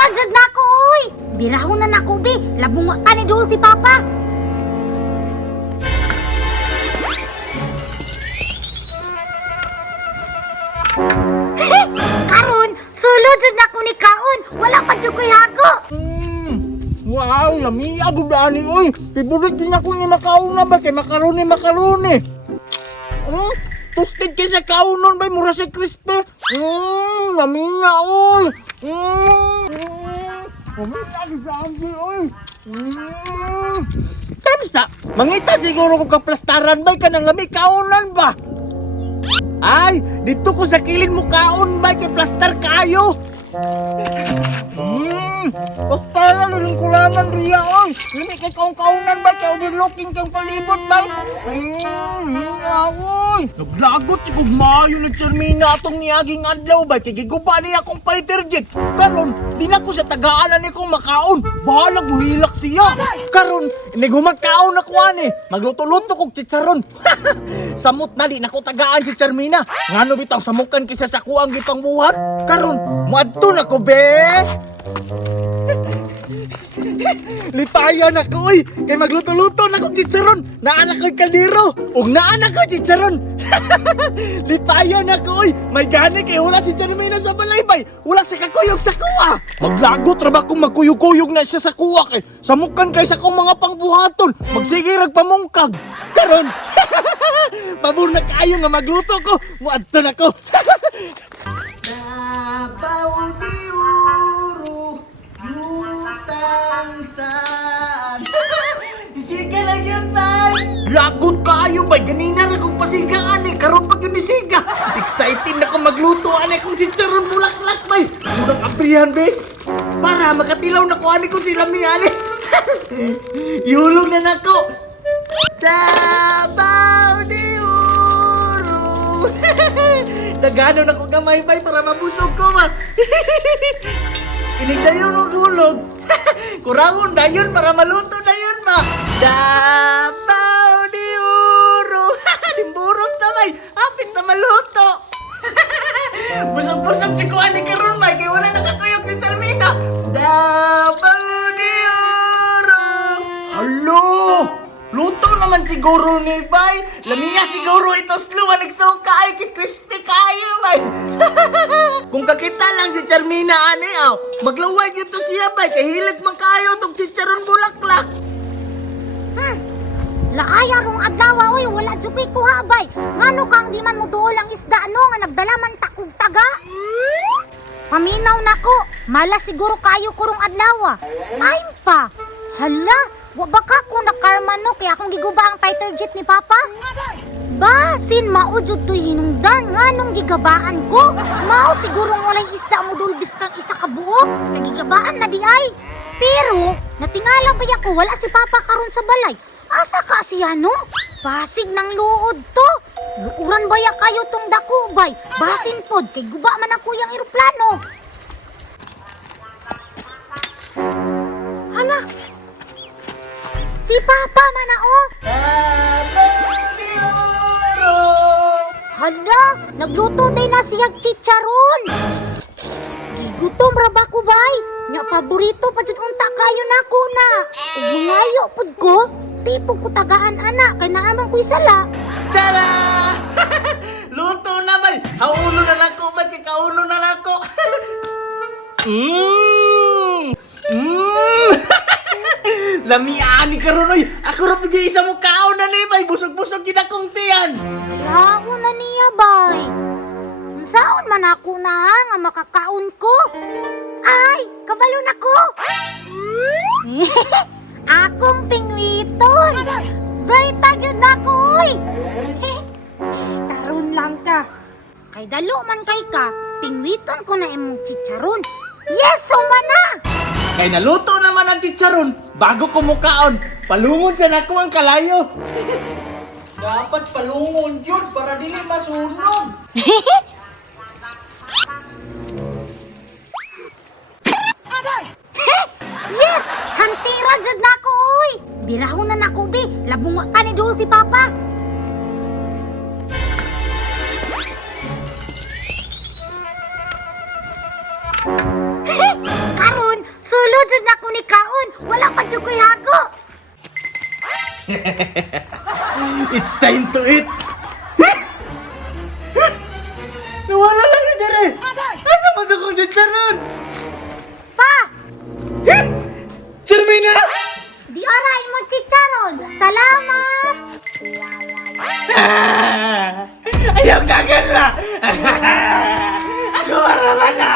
Hantira jud nako oy. Birahon na nako bi, labunga ka ni Dul si Papa. Karon, sulod jud nako ni kaon. Wala pa jud ko'y hago. Wow, lamia gudani oy. Pibulit din ako ni makauna ba kay makaroni. Toasted kay sa kaunon bay mura sa crispy. Lamia oy. Lamia gudani oy. Tamsa, mangita siguro ko kaplastaran bay kanang lami kaunan ba? Ay, dito ko sa kilin mo kaon bay kay plastar kayo. Basta na ng kulangan riya oy. Limi kay kaon-kaunan ba kay overlooking kang palibot ba? Oy. Naglagot si maayo na Charmina atong niaging adlaw ba kay giguba niya akong fighter jet. Karon, di na ko sa tagaanan ni kong makaon. Bahala buhilak siya. Karon, inigumagkaon ako ani. Magluto-luto kog chicharon. Samot na di nako tagaan si Charmina. Ngano bitaw samukan kisa sa kuang gipang buhat. Karon, muadto na ko be. Litayan ako oy, kay magluto-luto na kong chicharon. Naanak ko'y kaldero, ug naanak ko chicharon. Litayan ako oy, may gani kay wala si Charmina sa balaybay. Wala si kakuyog sa kuwa. Maglagot ra ba kung magkuyog-kuyog na siya sa kuwa kay samukan kay sa kong mga pangbuhaton. Magsige rag pamungkag. Karon. Pabor na kayo nga magluto ko. Muadto na ko. Nabaw di uro yutang saan. Isiga na yun, bay. Lagot kayo, bay. Ganina na kong pasigaan eh. Karoon pag yun isiga. Excited na kong magluto. Ani kong chicharon bulak-lak, bay. Mudang abrihan, bay. Para makatilaw na ko. Ani kong sila miyani. Ihulog na nako. Tabaw di uro. Nagano na ko gamay, bay, para mabusog ko, ma. Inig dayon ang hulog. Kurangon dayon para maluto dayon, ma. Dabaw di uro. Dimburot na, bay. Hapit na maluto. Busog-busog si kuha ni karon, bay. Kaya wala nakatuyok si Termina. Dabaw di uro. Halo! Luto naman siguro ni bay. Lamia siguro ito sluwa nagsuka ay crispy kayo bay. Kung kakita lang si Charmina ani aw, magluway gyud to siya bay kay hilig man kayo tong chicharon bulaklak. Laaya rong adlaw oy, wala jud ko'y kuha bay. Ngano kang di man mo duol ang isda no nga nagdala man ta og taga? Paminaw nako, mala siguro kayo kurong adlaw. Ay pa. Hala, wa baka ko nakarma no kaya akong giguba ang fighter jet ni Papa? Basin maujud to hinungdan nganong gigabaan ko. Mao sigurong walay isda mo dulbis kang isa ka buok. Nagigabaan na di ay. Pero natingala pa ako wala si Papa karon sa balay. Asa ka siya no? Basig ng luod to. Luuran baya kayo tong dako bay. Basin pod kay guba man ako yang eroplano. Hala. Si Papa man oh. Hala, nagluto din na siyag chicharon. Gigutom ra ba ko bay? Nya paborito pa jud unta kayo nako na. Ug mangayo pud ko, tipo ko tagaan ana kay naaman ko sala. Tara! Luto na bay. Haulo na nako bay kay kauno na nako. Lamiani karon oy. Ako ra pud isa mo kaon na ni bay. Busog-busog gid akong tiyan. Yaon na niya bay. Unsaon man ako na nga makakaon ko? Ay, kabalo na ko. Akong pingwiton. Bright agad na ko oy. Karon lang ka. Kay dalo man kay ka, pingwiton ko na imong chicharon. Yes, mana. Kay naluto naman ang chicharon bago ko mukaon. Palungon sa nako ang kalayo. Dapat palungon yun para dili masunog. Yes! Hantira jud nako oy. Birahon na nako bi, labunga ka ni Dul si Papa. Karon, It's time to eat! Nawala lang yun, Dere! Asa mo na kong chicharon? Pa! Charmina! Di oray mo chicharon! Salamat! Ayaw na gala! Ako maraman na!